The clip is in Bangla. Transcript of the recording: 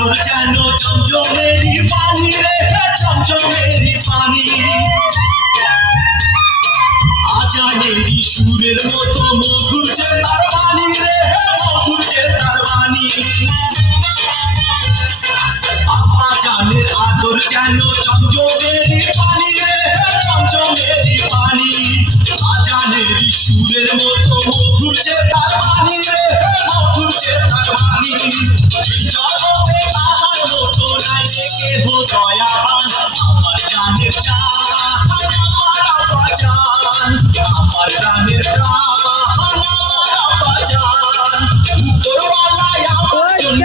আদর যেন চঞ্চমেরি পানি রে, চঞ্চমেরি পানি। আজানেরি সুরের মতো মধুর যে তার বাণী রে, মধুর যে তার বাণী। আজানের আদর যেন চঞ্চমেরি পানি রে, চঞ্চমেরি পানি। আজানেরি সুরের মতো মধুর যে তার বাণী রে, মধুর যে তার বাণী। এই জগতে তাহার মতো নাই রে কেহ দয়াবান, আমার জানের জান, আমার আব্বা জান, আমার প্রাণের প্রাণ, আমার আব্বা জান। উপরওয়ালায় আমার জন্য